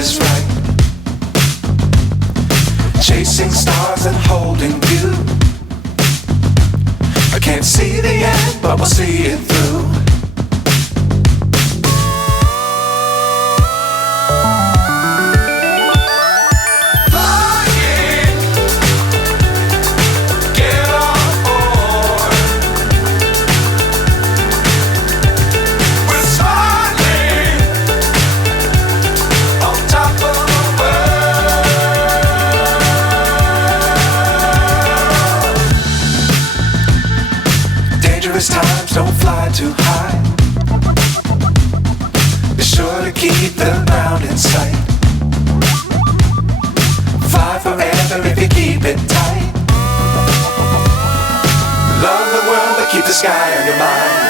is right. Chasing stars and holding you. I can't see the end, but we'll see it through. Times don't fly too high. Be sure to keep the ground in sight. Fly forever if you keep it tight. Love the world but keep the sky on your mind.